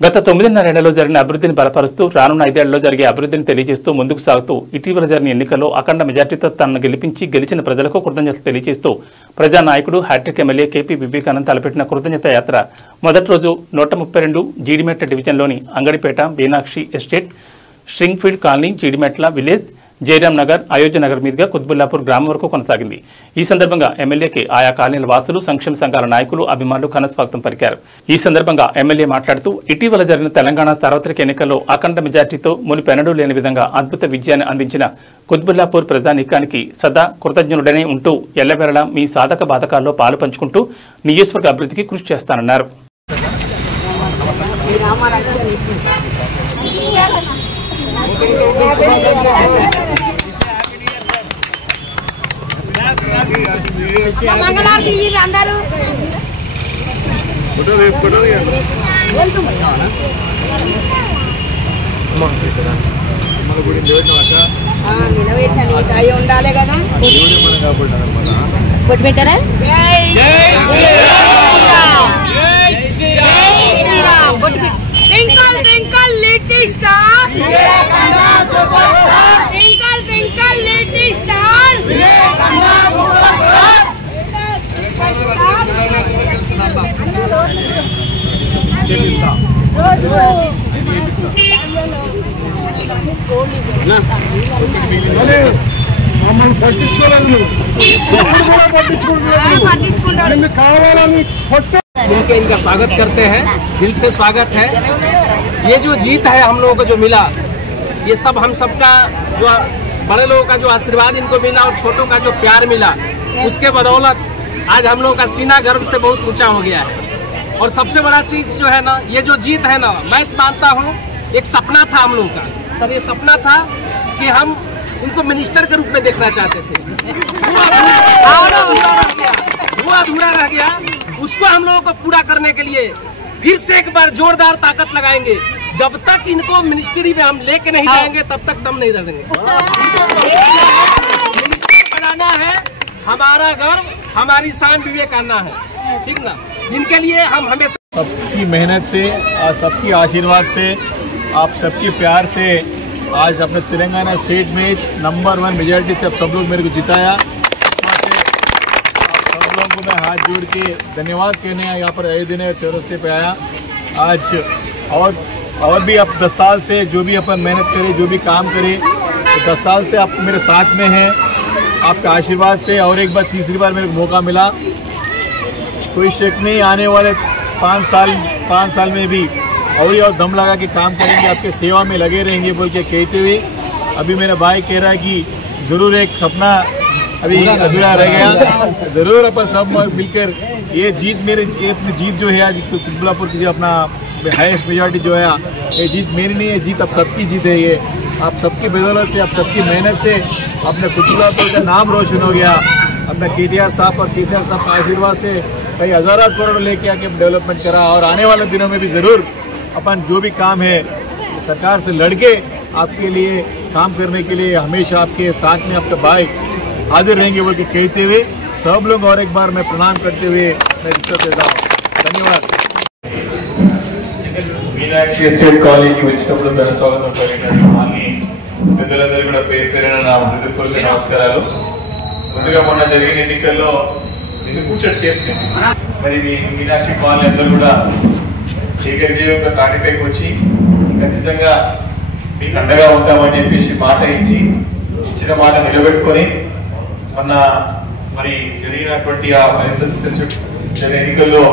గత 9.5 ఏళ్లలో జరిగిన అభివృద్ధిని బలపరుస్తూ రానున్న 5 ఏళ్లలో జరిగే అభివృద్ధిని తెలియజేస్తూ ముందుకు సాగుతూ ఇటీవల జరిగిన ఎన్నికల్లో అఖండ మెజార్టీతో తనను గెలిచిన ప్రజలకు కృతజ్ఞతలు తెలియజేస్తూ ప్రజానాయకుడు హ్యాట్రిక్ ఎమ్మెల్యే కేపీ వివేకానంద్ తలపెట్టిన కృతజ్ఞత యాత్ర మొదటి రోజు 132 జీడిమెట్ల డివిజన్లోని Angadipeta Meenakshi estate Stringfield colony Jeedimetla village Jayaram Nagar Ayodhya Nagar మీదుగా కుత్బుల్లాపూర్ గ్రామం వరకు కొనసాగింది। ఈ సందర్భంగా ఎమ్మెల్యేకి ఆయా కాలనీల వాసులు సంక్షేమ సంఘాల నాయకులు అభిమానులు ఘనస్వాగతం పలికారు। ఈ సందర్భంగా ఎమ్మెల్యే మాట్లాడుతూ ఇటీవల జరిగిన తెలంగాణ సార్వత్రిక ఎన్నికల్లో అఖండ మెజార్టీతో మునిపెన్నడూ లేని విధంగా అద్భుత విజయాన్ని అందించిన కుత్బుల్లాపూర్ ప్రజానీకానికి సదా కృతజ్ఞుడనే ఉంటూ ఎల్లవేళలా మీ సాధక బాధకాల్లో పాలు పంచుకుంటూ నియోజకవర్గ అభివృద్ధికి కృషి చేస్తానన్నారు। ఉండాలి కదా పెట్టారా Twinkle, twinkle, little star. Twinkle, twinkle, little star. मिलकर इनका स्वागत करते हैं, दिल से स्वागत है। ये जो जीत है हम लोगों को जो मिला, ये सब हम सबका जो बड़े लोगों का जो आशीर्वाद इनको मिला और छोटों का जो प्यार मिला, उसके बदौलत आज हम लोगों का सीना गर्व से बहुत ऊंचा हो गया है। और सबसे बड़ा चीज जो है ना, ये जो जीत है ना, मैं मानता हूँ एक सपना था हम लोगों का। सर ये सपना था कि हम उनको मिनिस्टर के रूप में देखना चाहते थे, वो अधूरा रह गया। उसको हम लोगों को पूरा करने के लिए फिर से एक बार जोरदार ताकत लगाएंगे। जब तक इनको मिनिस्ट्री में हम लेके नहीं जाएंगे तब तक दम नहीं देंगे। मिनिस्टर बनाना है हमारा गर्व, हमारी शान विवेकानंद है, ठीक ना, जिनके लिए हम हमेशा सबकी मेहनत से और सबकी आशीर्वाद से, आप सबके प्यार से आज अपने तेलंगाना स्टेट में नंबर 1 मेजॉरिटी से आप सब लोग मेरे को जिताया। मैं हाथ जोड़ के धन्यवाद कहने यहाँ पर अयोध्या नगर चौरस्ते पे आया आज। और भी आप 10 साल से जो भी अपन मेहनत करे, जो भी काम करे, तो 10 साल से आप मेरे साथ में हैं, आपका आशीर्वाद से। और एक बार तीसरी बार मेरे को मौका मिला, कोई शक नहीं, आने वाले 5 साल में भी और दम लगा के काम करेंगे, आपके सेवा में लगे रहेंगे बोल के कहते हुए अभी मेरा भाई कह रहा है कि ज़रूर एक सपना अभी अधूरा रह गया। ज़रूर अपन सब मिलकर ये जीत जीत जो है आज कुतुबुल्लापुर की जो अपना हाईएस्ट मेजॉरिटी जो है, ये जीत मेरी नहीं है, जीत अब सबकी जीत है। ये आप सबकी बदौलत से, आप सबकी मेहनत से अपने कुतुबुल्लापुर का नाम रोशन हो गया। अपना केटीआर साहब और केसीआर साहब का आशीर्वाद से कई हज़ारों करोड़ लेके आके डेवलपमेंट करा। और आने वाले दिनों में भी ज़रूर अपन जो भी काम है सरकार से लड़के आपके लिए काम करने के लिए हमेशा आपके साथ में आपका भाई हाजिर रहेंगे बोल के कहते हुए सब लोग और एक बार मैं प्रणाम करते हुए मैं रिश्वत देता हूँ। धन्यवाद। मीनाक्षी एस्टेट कॉलेज की వచ్చినప్పుడు ధన స్వాగతం పలికిన మాని పెద్దలందరూ కూడా పేరున నా హృదయపూర్వక నమస్కారాలు। ముందుగా మొన్న జరిగిన ఎన్నికల్లో నేను కూర్చొని చేసుకుని మరి మీనాక్షి కాలనీ అందరూ కూడా ఏకగ్రీవంగా తాటిపైకి వచ్చి ఖచ్చితంగా మీకు అండగా ఉంటామని చెప్పేసి మాట ఇచ్చిన మాట నిలబెట్టుకొని మొన్న మరి జరిగినటువంటి ఎన్నికల్లో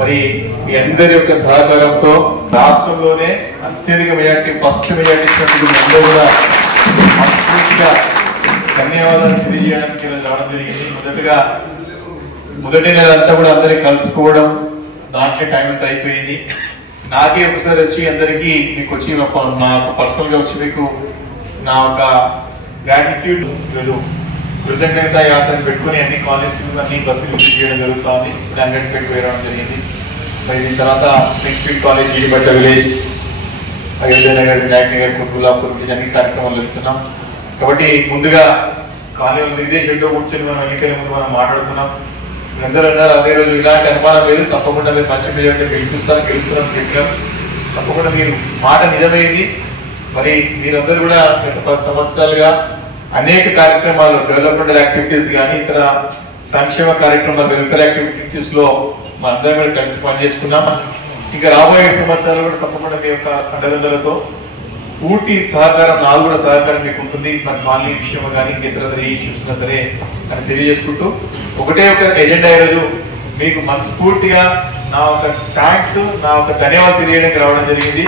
మరి మీ అందరి యొక్క సహకారంతో రాష్ట్రంలోనే అత్యధిక మెజార్టీ ఫస్ట్ మెజార్టీ ఇచ్చినప్పుడు అందరూ కూడా మనస్ఫూర్తిగా ధన్యవాదాలు తెలియజేయడానికి రావడం జరిగింది। మొదటి నెల అంతా కూడా అందరికి కలుసుకోవడం, దాంట్లో టైం అంతా అయిపోయింది। నాకే ఒకసారి వచ్చి అందరికీ మీకు వచ్చి నాకు పర్సనల్గా వచ్చి మీకు నా ఒక గ్రాటిట్యూడ్ కృతజ్ఞత యాత్రను పెట్టుకుని అన్ని కాలేజెస్ అన్ని బస్సులు విజిట్ చేయడం జరుగుతుంది। రంగంపేట వేయడం జరిగింది। మరి దీని తర్వాత స్ట్రింగ్ఫీల్డ్ కాలేజ్, జీడిమెట్ల విలేజ్, అయోధ్య నగర్, వినాయక్ నగర్, కుత్బుల్లాపూర్ అన్ని కార్యక్రమాలు జరుగుతున్నాం। కాబట్టి ముందుగా కాలేజీలో ఇదే షెడ్లో కూర్చొని మనం ఎన్నికల ముందు మనం మాట్లాడుతున్నాం। అందరూ అన్నారు అదే రోజు ఇలాంటి అనుమానం లేదు, తప్పకుండా మీరు మంచి మెజార్టీ గెలుస్తున్నాం చెప్పాం। తప్పకుండా మీరు మాట నిజమైంది. మరి మీరందరూ కూడా గత 10 సంవత్సరాలుగా అనేక కార్యక్రమాలు, డెవలప్మెంటల్ యాక్టివిటీస్ కానీ ఇతర సంక్షేమ కార్యక్రమాలు, వెల్ఫేర్ యాక్టివిటీస్ లో మనందరం కూడా కలిసి పనిచేసుకున్నాం. ఇంకా రాబోయే సంవత్సరాలు కూడా తప్పకుండా మీ యొక్క అండదండలతో పూర్తి సహకారం, నాలుగు కూడా సహకారం మీకు ఉంటుంది. మన కాలనీ విషయం కానీ ఇతర ఏ ఇష్యూస్ ఉన్నా సరే అని తెలియజేసుకుంటూ ఒకటే ఒక ఎజెండా ఈరోజు మీకు మనస్ఫూర్తిగా నా ఒక థ్యాంక్స్, నా ఒక ధన్యవాదాలు తెలియడానికి రావడం జరిగింది.